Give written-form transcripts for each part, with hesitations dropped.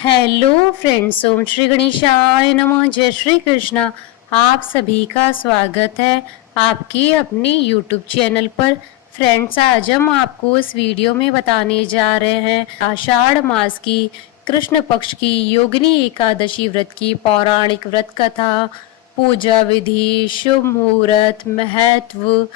Hello friends, ओम श्री गणेशाय नमः। जय श्री कृष्णा। आप सभी का स्वागत है आपके अपने यूट्यूब चैनल पर। फ्रेंड्स, आज हम आपको इस वीडियो में बताने जा रहे हैं आषाढ़ मास की कृष्ण पक्ष की योगिनी एकादशी व्रत की पौराणिक व्रत कथा, पूजा विधि, शुभ मुहूर्त, महत्व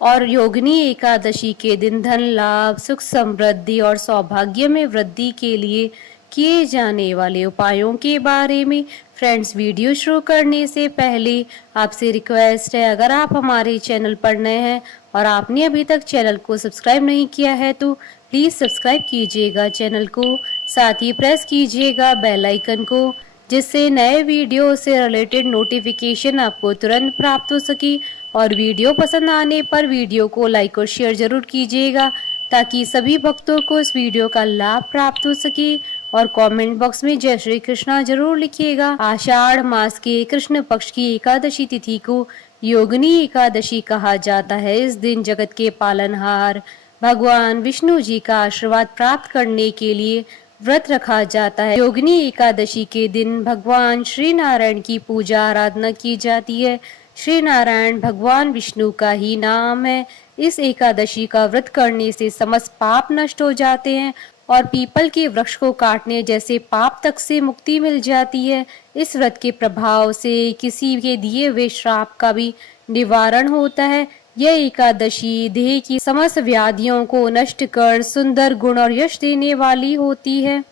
और योगिनी एकादशी के दिन धन लाभ, सुख समृद्धि और सौभाग्य में वृद्धि के लिए किए जाने वाले उपायों के बारे में। फ्रेंड्स, वीडियो शुरू करने से पहले आपसे रिक्वेस्ट है, अगर आप हमारे चैनल पर नए हैं और आपने अभी तक चैनल को सब्सक्राइब नहीं किया है तो प्लीज सब्सक्राइब कीजिएगा चैनल को, साथ ही प्रेस कीजिएगा बेल आइकन को, जिससे नए वीडियो से रिलेटेड नोटिफिकेशन आपको तुरंत प्राप्त हो सके। और वीडियो पसंद आने पर वीडियो को लाइक और शेयर जरूर कीजिएगा ताकि सभी भक्तों को इस वीडियो का लाभ प्राप्त हो सके। और कमेंट बॉक्स में जय श्री कृष्णा जरूर लिखिएगा। आषाढ़ मास के कृष्ण पक्ष की एकादशी तिथि को योगिनी एकादशी कहा जाता है। इस दिन जगत के पालनहार भगवान विष्णु जी का आशीर्वाद प्राप्त करने के लिए व्रत रखा जाता है। योगिनी एकादशी के दिन भगवान श्री नारायण की पूजा आराधना की जाती है। श्री नारायण भगवान विष्णु का ही नाम है। इस एकादशी का व्रत करने से समस्त पाप नष्ट हो जाते हैं और पीपल के वृक्ष को काटने जैसे पाप तक से मुक्ति मिल जाती है। इस व्रत के प्रभाव से किसी के दिए हुए श्राप का भी निवारण होता है। यह एकादशी देह की समस्त व्याधियों को नष्ट कर सुंदर गुण और यश देने वाली होती है।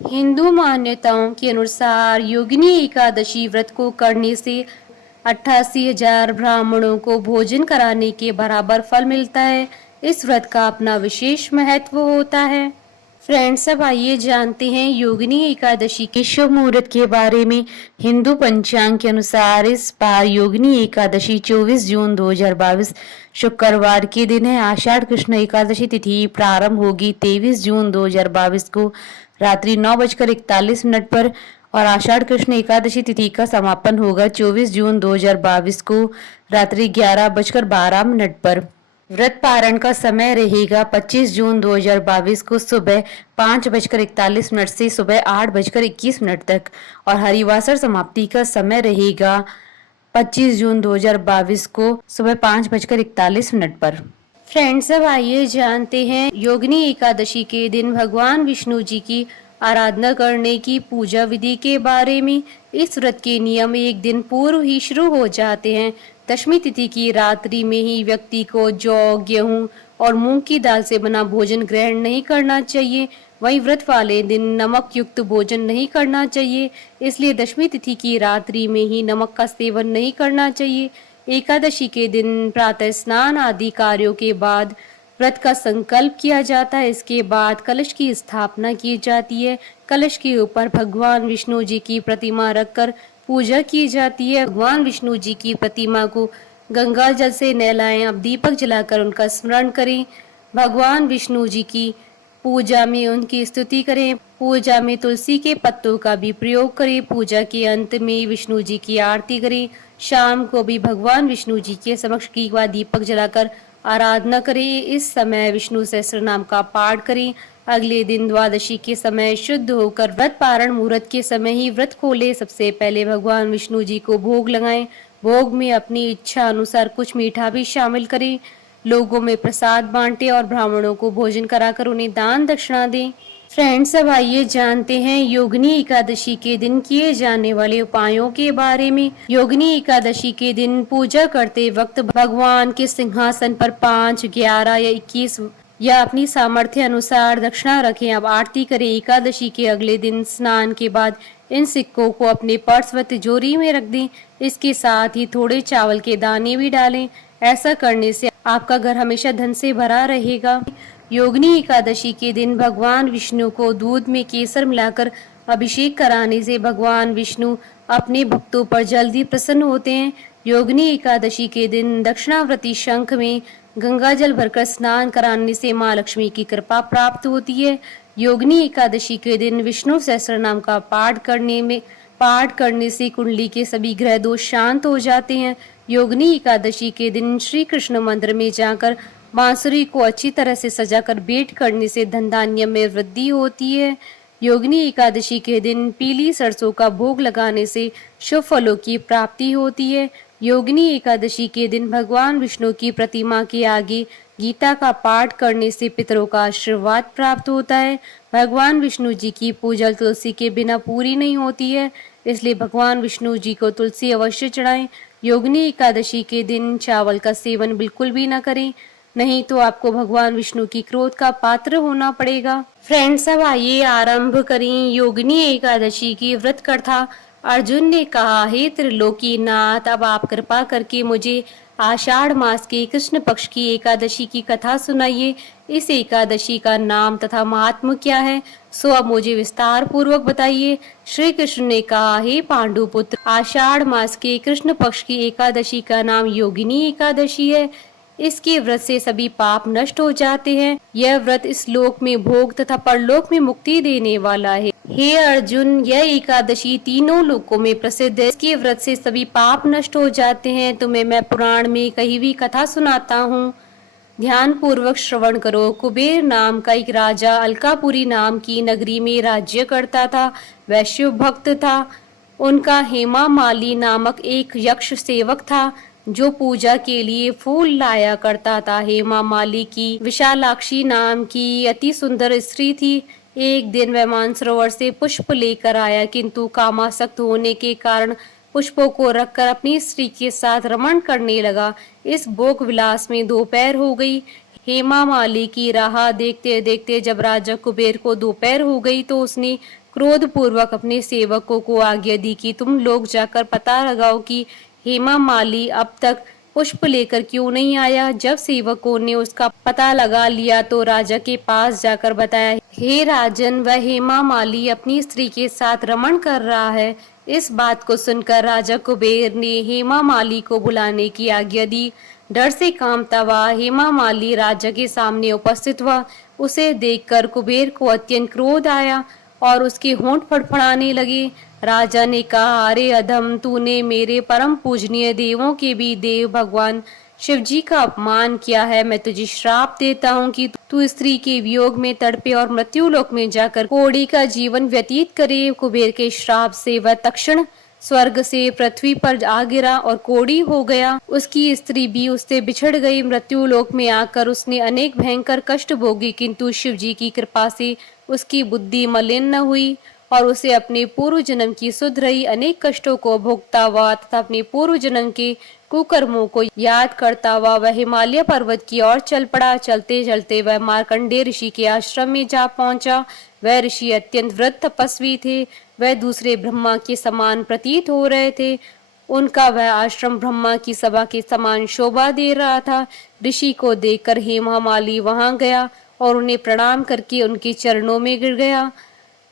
हिंदू मान्यताओं के अनुसार योगिनी एकादशी व्रत को करने से 88,000 ब्राह्मणों को भोजन कराने के बराबर फल मिलता है। इस व्रत का अपना विशेष महत्व होता है। फ्रेंड्स, अब आइए जानते हैं योगिनी एकादशी के शुभ मुहूर्त के बारे में। हिंदू पंचांग के अनुसार इस बार योगिनी एकादशी 24 जून 2022 शुक्रवार के दिन है। आषाढ़ कृष्ण एकादशी तिथि प्रारंभ होगी 23 जून 2022 को रात्रि 9:41 पर और आषाढ़ कृष्ण एकादशी तिथि का समापन होगा 24 जून 2022 को रात्रि 11:12 पर। व्रत पारण का समय रहेगा 25 जून 2022 को सुबह 5:41 से सुबह 8:21 तक और हरिवासर समाप्ति का समय रहेगा 25 जून 2022 को सुबह 5:41 पर। फ्रेंड्स, अब आइए जानते हैं योगिनी एकादशी के दिन भगवान विष्णु जी की आराधना करने की पूजा विधि के बारे में। इस व्रत के नियम एक दिन पूर्व ही शुरू हो जाते हैं। दशमी तिथि की रात्रि में ही व्यक्ति को जौ, गेहूं और मूंग की दाल से बना भोजन ग्रहण नहीं करना चाहिए। वहीं व्रत वाले दिन नमक युक्त भोजन नहीं करना चाहिए, इसलिए दशमी तिथि की रात्रि में ही नमक का सेवन नहीं करना चाहिए। एकादशी के दिन प्रातः स्नान आदि कार्यों के बाद व्रत का संकल्प किया जाता है। इसके बाद कलश की स्थापना की जाती है। कलश के ऊपर भगवान विष्णु जी की प्रतिमा रखकर पूजा की जाती है। भगवान विष्णु जी की प्रतिमा को गंगा जल से नहलाएं। अब दीपक जलाकर उनका स्मरण करें। भगवान विष्णु जी की पूजा में उनकी स्तुति करें। पूजा में तुलसी के पत्तों का भी प्रयोग करें। पूजा के अंत में विष्णु जी की आरती करें। शाम को भी भगवान विष्णु जी के समक्ष घी व दीपक जलाकर आराधना करें। इस समय विष्णु सहस्त्र नाम का पाठ करें। अगले दिन द्वादशी के समय शुद्ध होकर व्रत पारण मुहूर्त के समय ही व्रत खोले। सबसे पहले भगवान विष्णु जी को भोग लगाएं। भोग में अपनी इच्छा अनुसार कुछ मीठा भी शामिल करें। लोगों में प्रसाद बांटे और ब्राह्मणों को भोजन कराकर उन्हें दान दक्षिणा दें। फ्रेंड्स, अब आइए जानते हैं योगिनी एकादशी के दिन किए जाने वाले उपायों के बारे में। योगिनी एकादशी के दिन पूजा करते वक्त भगवान के सिंहासन पर 5, 11 या 21 या अपनी सामर्थ्य अनुसार दक्षिणा रखें। अब आरती करें। एकादशी के अगले दिन स्नान के बाद इन सिक्कों को अपने पर्स व तिजोरी में रख दें। इसके साथ ही थोड़े चावल के दाने भी डालें। ऐसा करने से आपका घर हमेशा धन से भरा रहेगा। योगिनी एकादशी के दिन भगवान विष्णु को दूध में केसर मिलाकर अभिषेक कराने से भगवान विष्णु अपने भक्तों पर जल्दी प्रसन्न होते हैं। योगिनी एकादशी के दिन दक्षिणावर्ती शंख में गंगा जल भरकर स्नान कराने से माँ लक्ष्मी की कृपा प्राप्त होती है। योगिनी एकादशी के दिन विष्णु सहस्त्र नाम का पाठ करने से कुंडली के सभी ग्रह दोष शांत हो जाते हैं। योगिनी एकादशी के दिन श्री कृष्ण मंदिर में जाकर बांसुरी को अच्छी तरह से सजाकर भेंट करने से धन धान्य में वृद्धि होती है। योगिनी एकादशी के दिन पीली सरसों का भोग लगाने से शुभ फलों की प्राप्ति होती है। योगिनी एकादशी के दिन भगवान विष्णु की प्रतिमा के आगे गीता का पाठ करने से पितरों का आशीर्वाद प्राप्त होता है। भगवान विष्णु जी की पूजा तुलसी के बिना पूरी नहीं होती है, इसलिए भगवान विष्णु जी को तुलसी अवश्य चढ़ाएं। योगिनी एकादशी के दिन चावल का सेवन बिल्कुल भी न करें, नहीं तो आपको भगवान विष्णु की क्रोध का पात्र होना पड़ेगा। फ्रेंड्स, अब आइए आरंभ करें योगिनी एकादशी की व्रत कथा। अर्जुन ने कहा, हे त्रिलोकीनाथ, अब आप कृपा करके मुझे आषाढ़ मास के कृष्ण पक्ष की एकादशी की कथा सुनाइए। इस एकादशी का नाम तथा महात्म क्या है, सो अब मुझे विस्तार पूर्वक बताइए। श्री कृष्ण ने कहा, हे पांडुपुत्र, आषाढ़ मास के कृष्ण पक्ष की एकादशी का नाम योगिनी एकादशी है। इसके व्रत से सभी पाप नष्ट हो जाते हैं। यह व्रत इस लोक में भोग तथा परलोक में मुक्ति देने वाला है। हे अर्जुन, यह एकादशी तीनों लोकों में प्रसिद्ध है। इसके व्रत से सभी पाप नष्ट हो जाते हैं। तुम्हें मैं पुराण में कही हुई कथा सुनाता हूँ, ध्यान पूर्वक श्रवण करो। कुबेर नाम का एक राजा अलकापुरी नाम की नगरी में राज्य करता था। वैश्य भक्त था। उनका हेमा माली नामक एक यक्ष सेवक था जो पूजा के लिए फूल लाया करता था। हेमा माली की विशालाक्षी नाम की अति सुंदर स्त्री थी। एक दिन वह मानसरोवर से पुष्प लेकर आया, किंतु कामासक्त होने के कारण पुष्पों को रखकर अपनी स्त्री के साथ रमण करने लगा। इस भोग विलास में दोपहर हो गई। हेमा माली की राह देखते देखते जब राजा कुबेर को दोपहर हो गई तो उसने क्रोध पूर्वक अपने सेवकों को आज्ञा दी कि तुम लोग जाकर पता लगाओ कि हेमा माली अब तक पुष्प लेकर क्यों नहीं आया। जब सेवकों ने उसका पता लगा लिया तो राजा के पास जाकर बताया, हे राजन, वह हेमा माली अपनी स्त्री के साथ रमण कर रहा है। इस बात को सुनकर राजा कुबेर ने हेमा माली को बुलाने की आज्ञा दी। डर से कांपता हुआ हेमा माली राजा के सामने उपस्थित हुआ। उसे देखकर कुबेर को अत्यंत क्रोध आया और उसके होंठ फड़फड़ाने लगे। राजा ने कहा, अरे अधम, तूने मेरे परम पूजनीय देवों के भी देव भगवान शिव जी का अपमान किया है। मैं तुझे श्राप देता हूँ कि तू स्त्री के वियोग में तड़पे और मृत्यु लोक में जाकर कोड़ी का जीवन व्यतीत करे। कुबेर के श्राप से वह तक्षण स्वर्ग से पृथ्वी पर आ गिरा और कोड़ी हो गया। उसकी स्त्री भी उससे बिछड़ गई। मृत्यु लोक में आकर उसने अनेक भयंकर कष्ट भोगे, किंतु शिव जी की कृपा से उसकी बुद्धि मलिन न हुई और उसे अपने पूर्व जन्म की सुध रही अनेक कष्टों को भोगता हुआ तथा अपने पूर्व जन्म के कुकर्मों को याद करता हुआ वह हिमालय पर्वत की ओर चल पड़ा। चलते चलते वह मार्कंडेय ऋषि के आश्रम में जा पहुंचा। वह ऋषि अत्यंत वृद्ध तपस्वी थे। वह दूसरे ब्रह्मा के समान प्रतीत हो रहे थे। उनका वह आश्रम ब्रह्मा की सभा के समान शोभा दे रहा था। ऋषि को देखकर हेमा माली वहां गया और उन्हें प्रणाम करके उनके चरणों में गिर गया।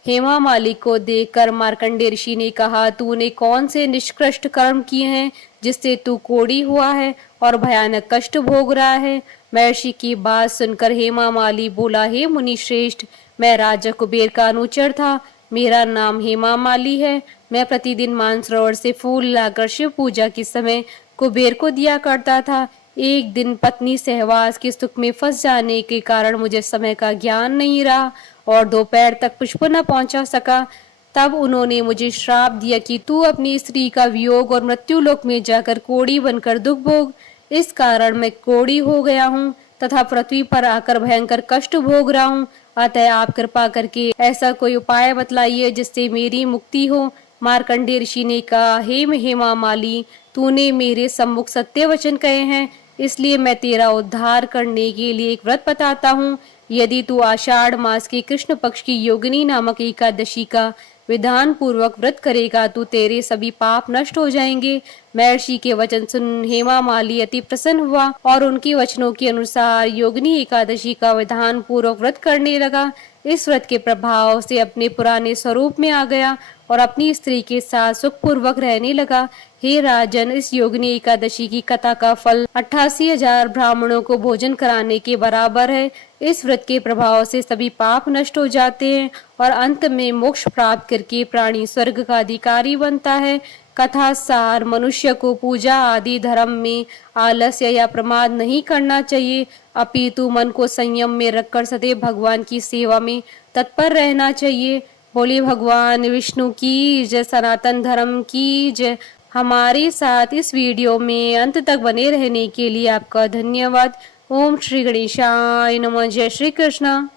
हेमा माली को देखकर मार्कंडेय ऋषि ने कहा, तूने कौन से निष्कृष्ट कर्म किए हैं जिससे तू कोढ़ी हुआ है और भयानक कष्ट भोग रहा है। महर्षि की बात सुनकर हेमा माली बोला, हे मुनि श्रेष्ठ, मैं राजा कुबेर का अनुचर था। मेरा नाम हेमा माली है। मैं प्रतिदिन मानसरोवर से फूल लाकर शिव पूजा के समय कुबेर को दिया करता था। एक दिन पत्नी सहवास के सुख में फंस जाने के कारण मुझे समय का ज्ञान नहीं रहा और दोपहर तक पुष्प न पहुंचा सका। तब उन्होंने मुझे श्राप दिया कि तू अपनी स्त्री का वियोग और मृत्यु लोक में जाकर कोढ़ी बनकर दुख भोग। इस कारण मैं कोढ़ी हो गया हूँ तथा पृथ्वी पर आकर भयंकर कष्ट भोग रहा हूँ। अतः आप कृपा करके ऐसा कोई उपाय बतलाइए जिससे मेरी मुक्ति हो। मार्कंडेय ऋषि ने कहा, हे हेमा माली, तूने मेरे सम्मुख सत्य वचन कहे हैं, इसलिए मैं तेरा उद्धार करने के लिए एक व्रत बताता हूँ। यदि तू आषाढ़ मास के कृष्ण पक्ष की योगिनी नामक एकादशी का विधान पूर्वक व्रत करेगा तो तेरे सभी पाप नष्ट हो जाएंगे। महर्षि के वचन सुन हेमा माली अति प्रसन्न हुआ और उनके वचनों के अनुसार योगिनी एकादशी का विधान पूर्वक व्रत करने लगा। इस व्रत के प्रभाव से अपने पुराने स्वरूप में आ गया और अपनी स्त्री के साथ सुखपूर्वक रहने लगा। हे राजन, इस योगिनी एकादशी की कथा का फल 88,000 ब्राह्मणों को भोजन कराने के बराबर है। इस व्रत के प्रभाव से सभी पाप नष्ट हो जाते हैं और अंत में मोक्ष प्राप्त करके प्राणी स्वर्ग का अधिकारी बनता है। कथा सार, मनुष्य को पूजा आदि धर्म में आलस्य या प्रमाद नहीं करना चाहिए, अपितु मन को संयम में रखकर सदैव भगवान की सेवा में तत्पर रहना चाहिए। बोलिए भगवान विष्णु की जय, सनातन धर्म की जय। हमारे साथ इस वीडियो में अंत तक बने रहने के लिए आपका धन्यवाद। ओम श्री गणेशाय नमः। जय श्री कृष्णा।